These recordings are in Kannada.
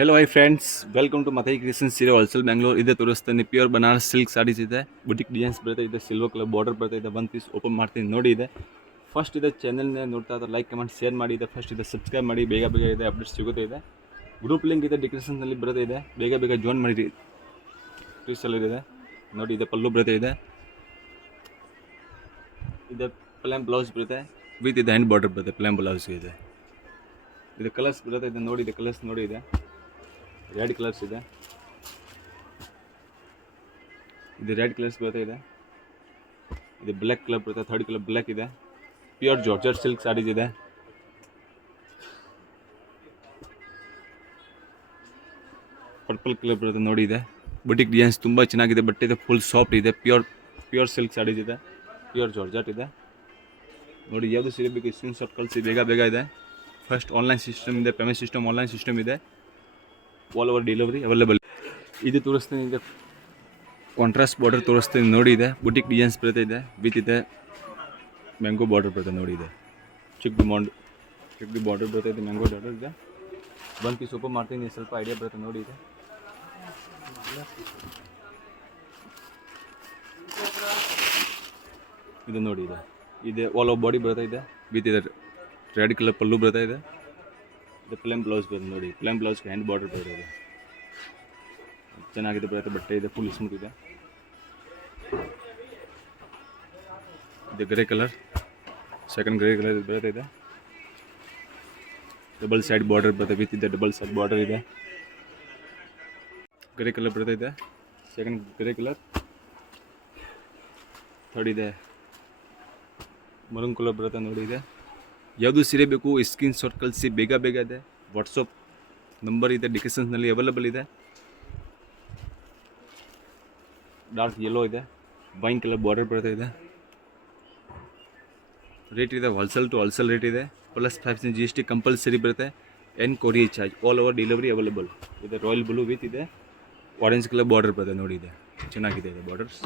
Hello hi friends, welcome to Mathai creation सीರೆ होलसेल ಬೆಂಗಳೂರು. ಇದೆ ತೋರಿಸ್ತೀನಿ ಪ್ಯೂರ್ ಬನಾರಸ್ ಸಿಲ್ಕ್ ಸಾರೀಸ್ ಇದೆ. ಬುಟಿಕ್ ಡಿಸೈನ್ಸ್ ಬರುತ್ತೆ. ಇದೆ ಸಿಲ್ವರ್ ಕಲರ್ ಬಾರ್ಡರ್ ಬರುತ್ತೆ. ಇದೆ ಒನ್ ಪೀಸ್ ಓಪನ್ ಮಾಡ್ತೀನಿ ನೋಡಿ. ಇದೆ ಫಸ್ಟ್ ಇದೆ ಚಾನಲ್ನ ನೋಡ್ತಾ ಇದ್ದಾರೆ, ಲೈಕ್ ಕಮೆಂಟ್ ಶೇರ್ ಮಾಡಿ. ಇದೆ ಫಸ್ಟ್ ಇದೆ ಸಬ್ಸ್ಕ್ರೈಬ್ ಮಾಡಿ, ಬೇಗ ಬೇಗ ಇದೆ ಅಪ್ಡೇಟ್ಸ್ ಸಿಗುತ್ತೆ. ಇದೆ ಗ್ರೂಪ್ ಲಿಂಕ್ ಇದೆ ಡಿಸ್ಕ್ರಿಪ್ಷನ್ನಲ್ಲಿ ಬರುತ್ತೆ. ಇದೆ ಬೇಗ ಬೇಗ ಜಾಯಿನ್ ಮಾಡಿ. ಟ್ವಿಸ್ಟಲ್ಲಿ ಇದೆ ನೋಡಿ. ಇದೆ ಪಲ್ಲು ಬರುತ್ತೆ. ಇದೆ ಪ್ಲೇನ್ ಬ್ಲೌಸ್ ಬರುತ್ತೆ ವಿತ್ ಇದೆ ಹ್ಯಾಂಡ್ ಬಾರ್ಡರ್ ಬರುತ್ತೆ. ಪ್ಲೇನ್ ಬ್ಲೌಸ್ಗೆ ಇದೆ ಕಲರ್ಸ್ ಬರುತ್ತೆ. ಇದೆ ನೋಡಿ. ಇದೆ ಕಲರ್ಸ್ ನೋಡಿ. ಇದೆ ರೆಡ್ ಕಲರ್ಸ್ ಇದೆ. ಇದು ರೆಡ್ ಕಲರ್ಸ್ ಬರುತ್ತೆ. ಇದು ಬ್ಲ್ಯಾಕ್ ಕಲರ್ ಬರುತ್ತೆ. ಥರ್ಡ್ ಕಲರ್ ಬ್ಲ್ಯಾಕ್ ಇದೆ. ಪ್ಯೂರ್ ಜಾರ್ಜೆಟ್ ಸಿಲ್ಕ್ ಸಾರೀಸ್ ಇದೆ. ಪರ್ಪಲ್ ಕಲರ್ ಬರುತ್ತೆ ನೋಡಿ. ಇದೆ ಬುಟಿಕ್ ಡಿಸೈನ್ಸ್ ತುಂಬ ಚೆನ್ನಾಗಿದೆ. ಬಟ್ಟೆ ಇದೆ ಫುಲ್ ಸಾಫ್ಟ್ ಇದೆ. ಪ್ಯೂರ್ ಸಿಲ್ಕ್ ಸಾರೀಸ್ ಇದೆ. ಪ್ಯೂರ್ ಜಾರ್ಜೆಟ್ ಇದೆ ನೋಡಿ. ಯಾವುದು ಸೀರೆ ಬೇಕು ಸ್ಕ್ರೀನ್ ಶಾಟ್ ಕಳಿಸಿ, ಬೇಗ ಬೇಗ ಇದೆ. ಫಸ್ಟ್ ಆನ್ಲೈನ್ ಸಿಸ್ಟಮ್ ಇದೆ, ಪೇಮೆಂಟ್ ಸಿಸ್ಟಮ್ ಆನ್ಲೈನ್ ಸಿಸ್ಟಮ್ ಇದೆ. All over delivery available. ಇದು ತೋರಿಸ್ತೀನಿ. ಇದೆ ಕಾಂಟ್ರಾಸ್ಟ್ ಬಾರ್ಡರ್ ತೋರಿಸ್ತೀನಿ ನೋಡಿ. ಇದೆ ಬುಟಿಕ್ ಡಿಸೈನ್ಸ್ ಬರುತ್ತೆ. ಇದೆ ವಿತ್ ಇದೆ ಮ್ಯಾಂಗೋ ಬಾರ್ಡರ್ ಬರುತ್ತೆ ನೋಡಿ. ಇದೆ ಚಿಕ್ಕ ಬಾರ್ಡರ್ ಬರುತ್ತೆ. ಇದೆ ಮ್ಯಾಂಗೋ ಬಾರ್ಡರ್ ಇದೆ. ಒಂದು ಪೀಸ್ ಓಪನ್ ಮಾಡ್ತೀನಿ, ಸ್ವಲ್ಪ ಐಡಿಯಾ ಬರುತ್ತೆ ನೋಡಿ. ಇದೆ ಇದು ನೋಡಿ. ಇದೆ ಆಲ್ ಓವರ್ ಬಾಡಿ ಬರುತ್ತೆ. ಇದೆ ವಿತ್ ಇದೆ ರೆಡ್ ಕಲರ್ ಪಲ್ಲು ಬರುತ್ತೆ. ಇದೆ ಪ್ಲೇನ್ ಬ್ಲೌಸ್ ಬರುತ್ತೆ ನೋಡಿ. ಪ್ಲೇನ್ ಬ್ಲೌಸ್ಗೆ ಹ್ಯಾಂಡ್ ಬಾರ್ಡರ್ ಬರುತ್ತೆ. ಚೆನ್ನಾಗಿದೆ ಬರುತ್ತೆ. ಬಟ್ಟೆ ಇದೆ ಫುಲ್ ಸ್ಮೂತ್ ಇದೆ. ಇದು grey colour, second grey colour ಬರುತ್ತೆ. ಇದೆ ಡಬಲ್ ಸೈಡ್ ಬಾರ್ಡರ್ ಬರುತ್ತೆ ವಿತ್ ಇದೆ ಡಬಲ್ ಸೈಡ್ ಬಾರ್ಡರ್ ಇದೆ. ಗ್ರೇ ಕಲರ್ ಬರುತ್ತೆ. ಇದೆ ಸೆಕೆಂಡ್ ಗ್ರೇ ಕಲರ್. ಥರ್ಡ್ ಇದೆ ಮರೂನ್ ಕಲರ್ ಬರುತ್ತೆ ನೋಡಿ. ಇದೆ ಯಾವುದು ಸೀರೆ ಬೇಕು ಸ್ಕ್ರೀನ್ ಶಾಟ್ ಕಳಿಸಿ, ಬೇಗ ಬೇಗ ಇದೆ. ವಾಟ್ಸಪ್ ನಂಬರ್ ಇದೆ ಡಿಸ್ಕ್ರಿಪ್ಷನ್ನಲ್ಲಿ ಅವೈಲೇಬಲ್ ಇದೆ. ಡಾರ್ಕ್ ಯೆಲ್ಲೋ ಇದೆ. ವೈನ್ ಕಲರ್ ಬಾರ್ಡರ್ ಬರುತ್ತೆ. ಇದೆ ರೇಟ್ ಇದೆ ಹೋಲ್ಸೇಲ್ ಟು ಹೋಲ್ಸೇಲ್ ರೇಟ್ ಇದೆ. ಪ್ಲಸ್ 5% GST ಕಂಪಲ್ಸರಿ ಬರುತ್ತೆ. And courier charge all over delivery available ಇದೆ. ರಾಯಲ್ ಬ್ಲೂ ವಿತ್ ಇದೆ ಆರೆಂಜ್ ಕಲರ್ ಬಾರ್ಡರ್ ಬರುತ್ತೆ ನೋಡಿ. ಇದೆ ಚೆನ್ನಾಗಿದೆ. ಇದೆ borders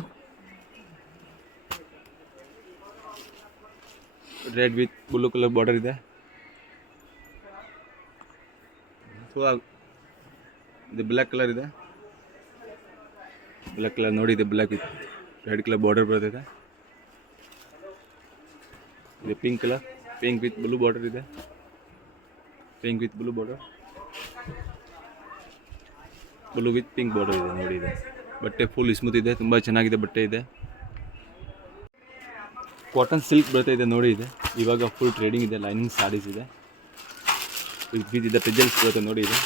red with blue colour border ಇದೆ. ಇದು ಬ್ಲ್ಯಾಕ್ ಕಲರ್ ಇದೆ. ಬ್ಲ್ಯಾಕ್ ಕಲರ್ ನೋಡಿ. ಇದೆ black with red colour border ಬರುತ್ತೆ. ಇದೆ pink colour, pink with blue border ಇದೆ. Pink with blue border, blue with pink border ಇದೆ ನೋಡಿ. ಇದೆ ಬಟ್ಟೆ ಫುಲ್ ಸ್ಮೂತ್ ಇದೆ, ತುಂಬ ಚೆನ್ನಾಗಿದೆ ಬಟ್ಟೆ. ಇದೆ ಕಾಟನ್ ಸಿಲ್ಕ್ ಬರುತ್ತೆ. ಇದೆ ನೋಡಿ. ಇದೆ ಇವಾಗ ಫುಲ್ ಟ್ರೇಡಿಂಗ್ ಇದೆ. ಲೈನಿಂಗ್ ಸಾರೀಸ್ ಇದೆ. ಇದೆ ಪೆಜಲ್ಸ್ ಬರುತ್ತೆ ನೋಡಿ. ಇದೆ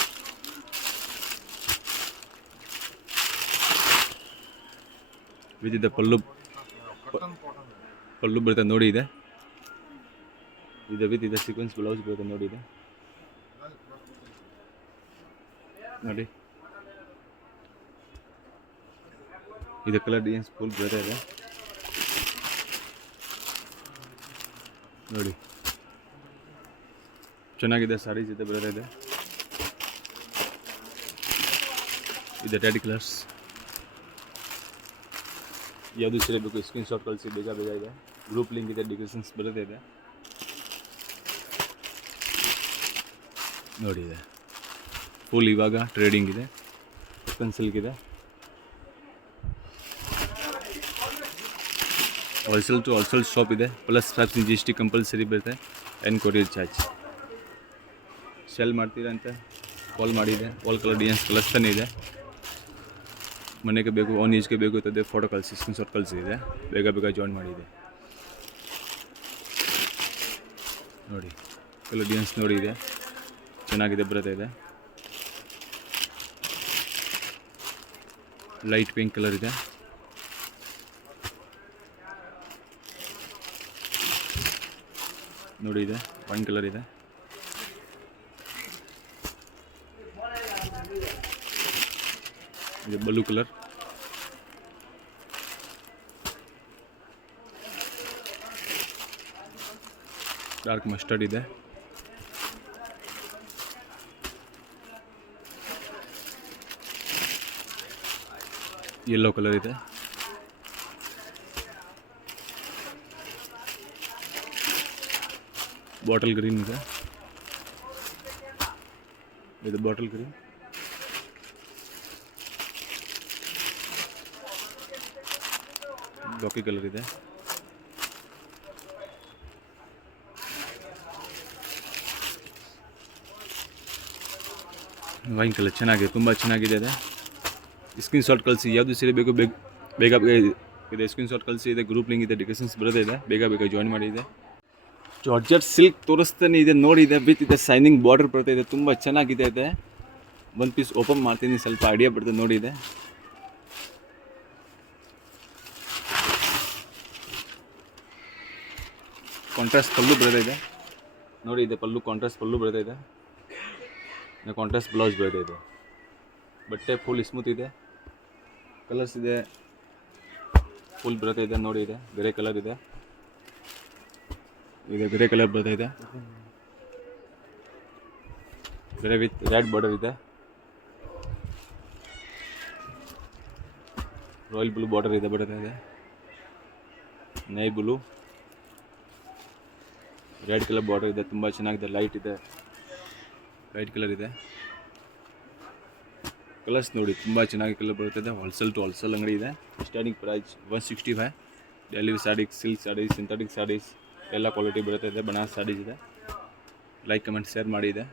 ವಿತ್ ಪಲ್ಲು ಬರುತ್ತೆ ನೋಡಿ. ಇದೆ ವಿತ್ ಇದೆ ಸೀಕ್ವೆನ್ಸ್ ಬ್ಲೌಸ್ ಬರುತ್ತೆ ನೋಡಿ. ಇದೆ ನೋಡಿ. ಇದು ಕಲರ್ ಡಿಸೈನ್ಸ್ ಫುಲ್ ಬರುತ್ತೆ. ಇದೆ ನೋಡಿ ಚೆನ್ನಾಗಿದೆ ಸಾರೀಸ್ ಇದೆ ಬರುತ್ತೆ. ಇದೆ ರೆಡ್ ಕಲರ್ಸ್. ಯಾವುದು ಸೀರೆ ಬೇಕು ಸ್ಕ್ರೀನ್ ಶಾಟ್ ಕಳಿಸಿ, ಬೇಗ ಬೇಗ ಇದೆ. ಗ್ರೂಪ್ ಲಿಂಕ್ ಇದೆ ಡಿಸ್ಕ್ರಿಪ್ಷನ್ಸ್ ಬರುತ್ತೆ. ಇದೆ ನೋಡಿ. ಇದೆ ಫುಲ್ ಇವಾಗ ಟ್ರೇಡಿಂಗ್ ಇದೆ. ಕಾಟನ್ ಸಿಲ್ಕ್ ಇದೆ. ಹೋಲ್ಸೇಲ್ ಟು ಹೋಲ್ಸೇಲ್ ಶಾಪ್ ಇದೆ. ಪ್ಲಸ್ 5% GST ಕಂಪಲ್ಸರಿ ಬರುತ್ತೆ. And courier charge. ಸೆಲ್ ಮಾಡ್ತೀರಾ ಅಂತ ಕಾಲ್ ಮಾಡಿದೆ. ಆಲ್ ಕಲರ್ ಡಿಸೈನ್ಸ್ ಕಳಿಸ್ತಾನೆ ಇದೆ. ಮನೆಗೆ ಬೇಕು, ಆನ್ ಯೂಸ್ಗೆ ಬೇಕು ಇರ್ತದೆ. ಫೋಟೋ ಕಳಿಸಿ, ಸ್ಕ್ರೀನ್ ಶಾಟ್ ಕಳಿಸಿದೆ. ಬೇಗ ಬೇಗ ಜಾಯಿನ್ ಮಾಡಿದೆ ನೋಡಿ. ಕಲರ್ ಡಿಸೈನ್ಸ್ ನೋಡಿ. ಇದೆ ಚೆನ್ನಾಗಿದೆ ಬರುತ್ತೆ. ಇದೆ ಲೈಟ್ ಪಿಂಕ್ ಕಲರ್ ಇದೆ. ನೋಡಿ. ಇದೆ ವೈನ್ ಕಲರ್ ಇದೆ. ಇದು ಬ್ಲೂ ಕಲರ್. ಡಾರ್ಕ್ ಮಸ್ಟರ್ಡ್ ಇದೆ. ಯೆಲ್ಲೋ ಕಲರ್ ಇದೆ. ಬಾಟಲ್ ಗ್ರೀನ್ ಇದೆ. ಇದು ಬಾಟಲ್ ಗ್ರೀನ್. ಬಾಕಿ ಕಲರ್ ಇದೆ. ವೈನ್ ಕಲರ್ ಚೆನ್ನಾಗಿದೆ, ತುಂಬ ಚೆನ್ನಾಗಿದೆ. ಇದೆ ಸ್ಕ್ರೀನ್ ಶಾಟ್ ಕಳಿಸಿ, ಯಾವುದು ಸೀರೆ ಬೇಕು ಬೇಗ ಬೇಗ ಇದೆ. ಸ್ಕ್ರೀನ್ ಶಾಟ್ ಕಳಿಸಿ. ಇದೆ ಗ್ರೂಪ್ ಲಿಂಕ್ ಇದೆ, ಡಿಸ್ಕ್ರಿಪ್ಷನ್ಸ್ ಬರೋದೇ ಇದೆ. ಬೇಗ ಜಾಯಿನ್ ಮಾಡಿ. ಇದೆ ಜಾರ್ಜೆಟ್ ಸಿಲ್ಕ್ ತೋರಿಸ್ತಾನೆ ಇದೆ ನೋಡಿ. ಇದೆ ವಿತ್ ಇದೆ ಸೈನಿಂಗ್ ಬಾರ್ಡರ್ ಬರ್ತಾ ಇದೆ, ತುಂಬ ಚೆನ್ನಾಗಿದೆ. ಇದೆ ಒಂದು ಪೀಸ್ ಓಪನ್ ಮಾಡ್ತೀನಿ, ಸ್ವಲ್ಪ ಐಡಿಯಾ ಬರ್ತದೆ ನೋಡಿ. ಇದೆ ಕಾಂಟ್ರಾಸ್ಟ್ ಪಲ್ಲು ಬರೋದೇ ಇದೆ ನೋಡಿ. ಇದೆ ಪಲ್ಲು ಕಾಂಟ್ರಾಸ್ಟ್ ಪಲ್ಲು ಬರೋದೇ ಇದೆ, ಕಾಂಟ್ರಾಸ್ಟ್ ಬ್ಲೌಸ್ ಬರೋದೇ ಇದೆ. ಬಟ್ಟೆ ಫುಲ್ ಸ್ಮೂತ್ ಇದೆ. ಕಲರ್ಸ್ ಇದೆ, ಫುಲ್ ಬರೋದೇ ಇದೆ ನೋಡಿ. ಇದೆ ಗ್ರೇ ಕಲರ್ ಇದೆ, ಗ್ರೇ ಕಲರ್ ಬರ್ತಾ ಇದೆ. ಗ್ರೇ ವಿತ್ ರೆಡ್ ಬಾರ್ಡರ್ ಇದೆ. ರಾಯಲ್ ಬ್ಲೂ ಬಾರ್ಡರ್ ಇದೆ, ಬರ್ತಾ ಇದೆ. Navy blue red colour border ಇದೆ, ತುಂಬ ಚೆನ್ನಾಗಿದೆ. ಲೈಟ್ ಇದೆ, ಲೈಟ್ ಕಲರ್ ಇದೆ. ಕಲರ್ಸ್ ನೋಡಿ, ತುಂಬ ಚೆನ್ನಾಗಿ ಕಲರ್ ಬರುತ್ತದೆ. ಹೋಲ್ಸೇಲ್ ಟು ಹೋಲ್ಸೇಲ್ ಅಂಗಡಿ ಇದೆ. Starting price 165. Delhi saris, silk saris, synthetic saris ಎಲ್ಲ ಕ್ವಾಲಿಟಿ ಬರುತ್ತದೆ. ಬನಾರಸ್ ಸಾಡೀಸ್ ಇದೆ. ಲೈಕ್ ಕಮೆಂಟ್ ಶೇರ್ ಮಾಡಿ. ಇದೆ